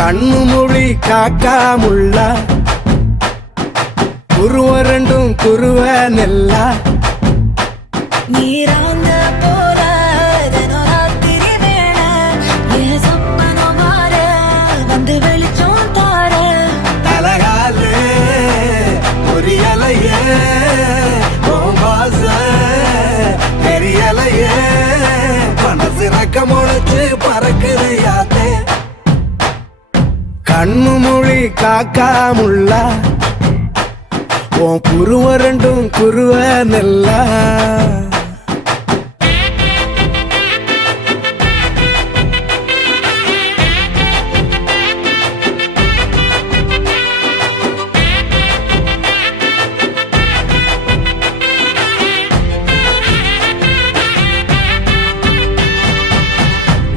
கண்ணு மொழி காக்காமுள்ள குருவ ரெண்டும் குருவ நெல்லா நீராங்க போல தினராத்திரி வேண என் சொப்பனம் மாற வந்து வெளிச்சம் தார தலகாலே பொரியலையே ஓம்பாச பெரியலையே மனசு ரக்க முளைச்சு பறக்குது யாத்தே கண்ணு மொழி காக்காமுள்ள உன் குருவ ரெண்டும் குருவ நெல்லா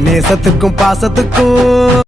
நேசத்துக்கும் பாசத்துக்கும்